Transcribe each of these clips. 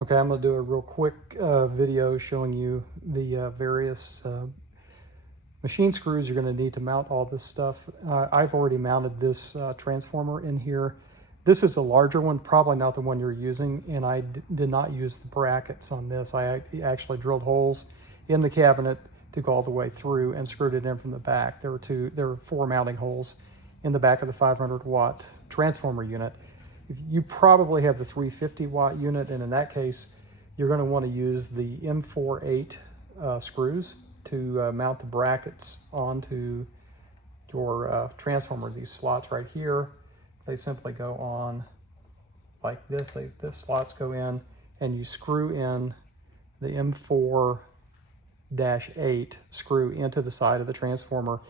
Okay, I'm going to do a real quick video showing you the various machine screws you're going to need to mount all this stuff. I've already mounted this transformer in here. This is a larger one, probably not the one you're using, and I did not use the brackets on this. I actually drilled holes in the cabinet to go all the way through and screwed it in from the back. There were 4 mounting holes in the back of the 500-watt transformer unit. You probably have the 350-watt unit, and in that case, you're going to want to use the M48 screws to mount the brackets onto your transformer. These slots right here, they simply go on like this. The slots go in, and you screw in the M4-8 screw into the side of the transformer.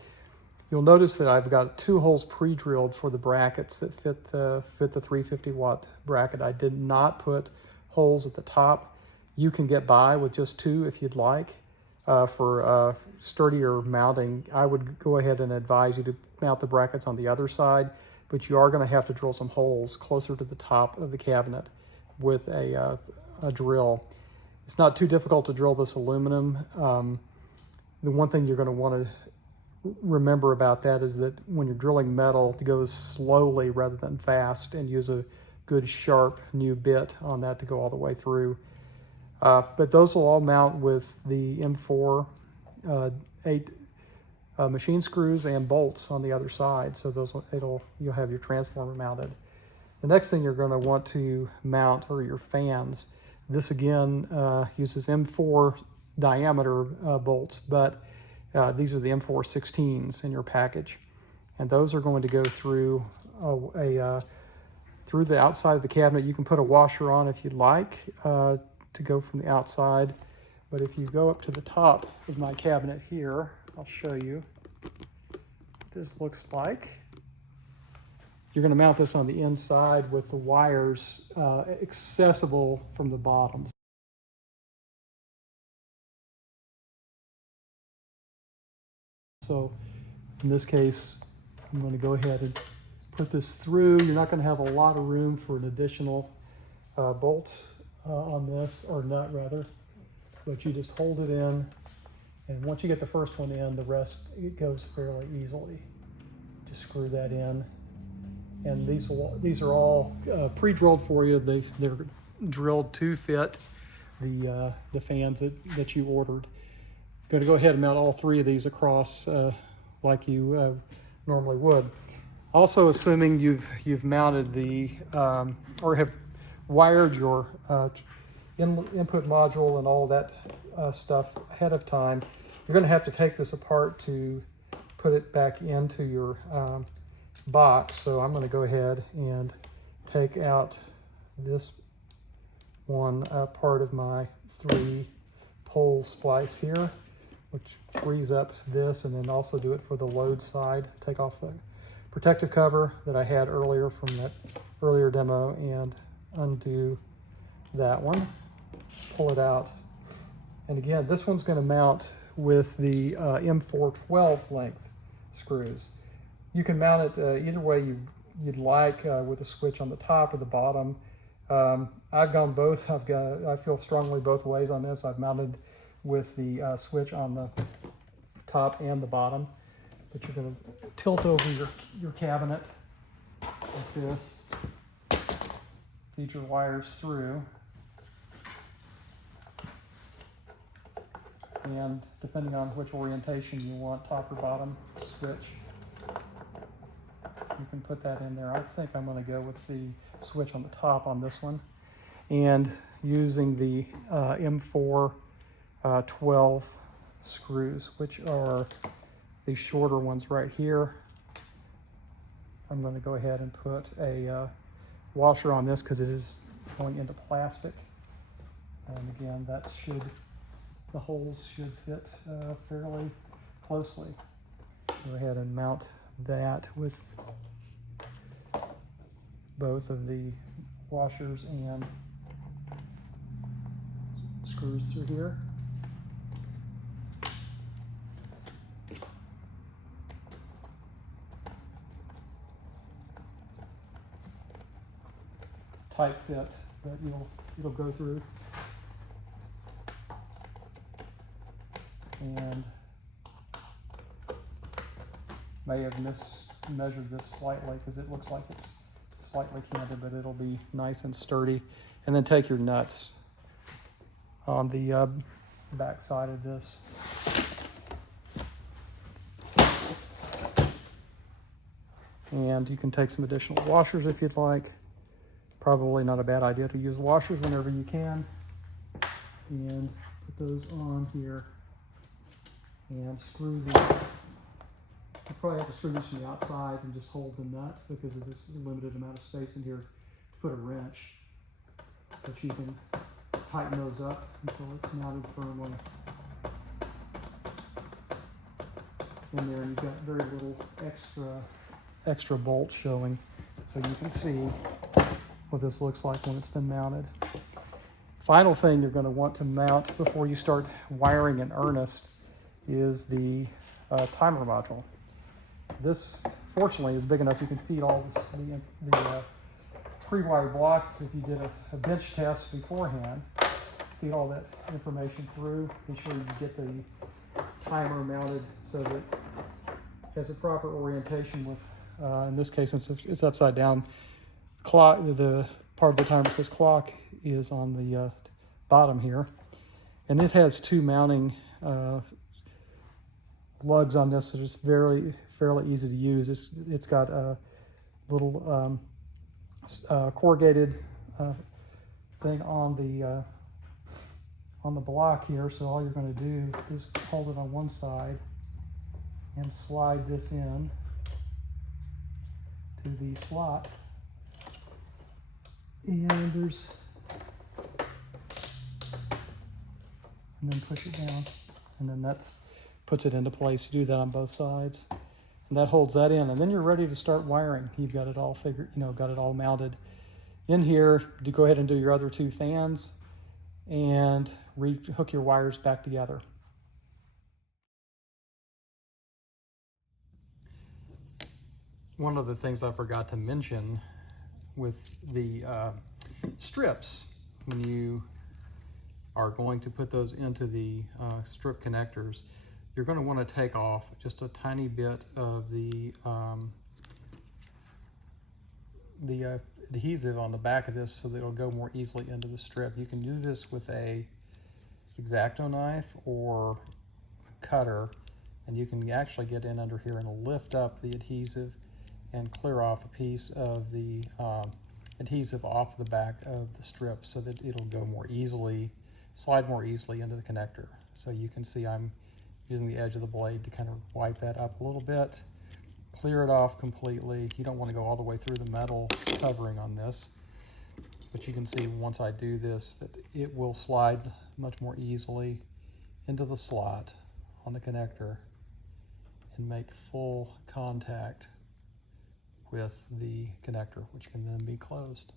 You'll notice that I've got 2 holes pre-drilled for the brackets that fit the 350-watt bracket. I did not put holes at the top. You can get by with just 2 if you'd like. For sturdier mounting, I would go ahead and advise you to mount the brackets on the other side, but you are going to have to drill some holes closer to the top of the cabinet with a drill. It's not too difficult to drill this aluminum. The one thing you're going to want to remember about that is that when you're drilling metal, to go slowly rather than fast, and use a good sharp new bit on that to go all the way through. But those will all mount with the M4-8 machine screws and bolts on the other side. So you'll have your transformer mounted. The next thing you're going to want to mount are your fans. This again uses M4 diameter bolts, but these are the M416s in your package, and those are going to go through through the outside of the cabinet. You can put a washer on if you'd like to go from the outside, but if you go up to the top of my cabinet here, I'll show you what this looks like. You're going to mount this on the inside with the wires accessible from the bottom. So in this case, I'm going to go ahead and put this through. You're not going to have a lot of room for an additional bolt on this, or nut rather, but you just hold it in, and once you get the first one in, the rest, it goes fairly easily. Just screw that in, and these are all pre-drilled for you. They're drilled to fit the fans that you ordered. Going to go ahead and mount all 3 of these across like you normally would. Also, assuming you've mounted the or have wired your input module and all that stuff ahead of time, you're going to have to take this apart to put it back into your box. So I'm going to go ahead and take out this one part of my 3-pole splice here, which frees up this, and then also do it for the load side. Take off the protective cover that I had earlier from that earlier demo and undo that one. Pull it out. And again, this one's going to mount with the M412 length screws. You can mount it either way you'd like, with a switch on the top or the bottom. I've gone both. I feel strongly both ways on this. I've mounted with the switch on the top and the bottom, but you're going to tilt over your cabinet like this, feed your wires through, and depending on which orientation you want, top or bottom switch, you can put that in there. I think I'm going to go with the switch on the top on this one, and using the M4 12 screws, which are these shorter ones right here. I'm going to go ahead and put a washer on this because it is going into plastic, and again, the holes should fit fairly closely. Go ahead and mount that with both of the washers and screws through here. Tight fit that it'll go through. And may have mismeasured this slightly because it looks like it's slightly canted, but it'll be nice and sturdy. And then take your nuts on the back side of this. And you can take some additional washers if you'd like. Probably not a bad idea to use washers whenever you can. And put those on here and screw these. You probably have to screw these from the outside and just hold the nut because of this limited amount of space in here to put a wrench. But you can tighten those up until it's mounted firmly in there, and you've got very little extra bolts showing, so you can see what this looks like when it's been mounted. Final thing you're going to want to mount before you start wiring in earnest is the timer module. This, fortunately, is big enough you can feed all the pre-wired blocks. If you did a bench test beforehand, feed all that information through. Be sure you get the timer mounted so that it has a proper orientation with, in this case, since it's upside down, clock, the part of the timer that says clock is on the bottom here. And it has two mounting lugs on this that is fairly easy to use. It's got a little corrugated thing on the block here, so all you're going to do is hold it on one side and slide this in to the slot, and then push it down, and then that's puts it into place. You do that on both sides, and that holds that in, and then you're ready to start wiring. You've got it all figured, got it all mounted in here. To go ahead and do your other two fans and hook your wires back together. One of the things I forgot to mention with the strips, when you are going to put those into the strip connectors, you're going to want to take off just a tiny bit of the adhesive on the back of this so that it'll go more easily into the strip. You can do this with a X-Acto knife or cutter, and you can actually get in under here and lift up the adhesive and clear off a piece of the adhesive off the back of the strip so that it'll go more easily, slide more easily into the connector. So you can see I'm using the edge of the blade to kind of wipe that up a little bit, clear it off completely. You don't want to go all the way through the metal covering on this, but you can see once I do this that it will slide much more easily into the slot on the connector and make full contact with the connector, which can then be closed.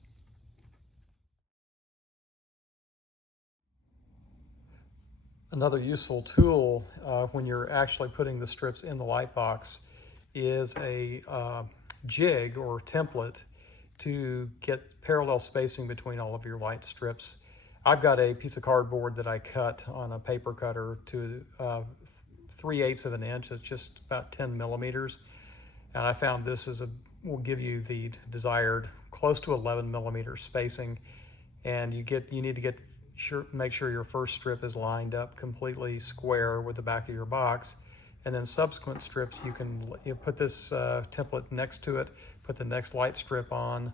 Another useful tool when you're actually putting the strips in the light box is a jig or template to get parallel spacing between all of your light strips. I've got a piece of cardboard that I cut on a paper cutter to 3/8 of an inch. It's just about 10 millimeters. And I found this will give you the desired close to 11 millimeter spacing. And you need to make sure your first strip is lined up completely square with the back of your box. And then subsequent strips, you put this template next to it, put the next light strip on,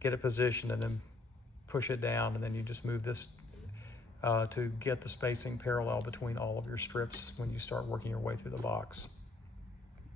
get it positioned, and then push it down, and then you just move this to get the spacing parallel between all of your strips when you start working your way through the box.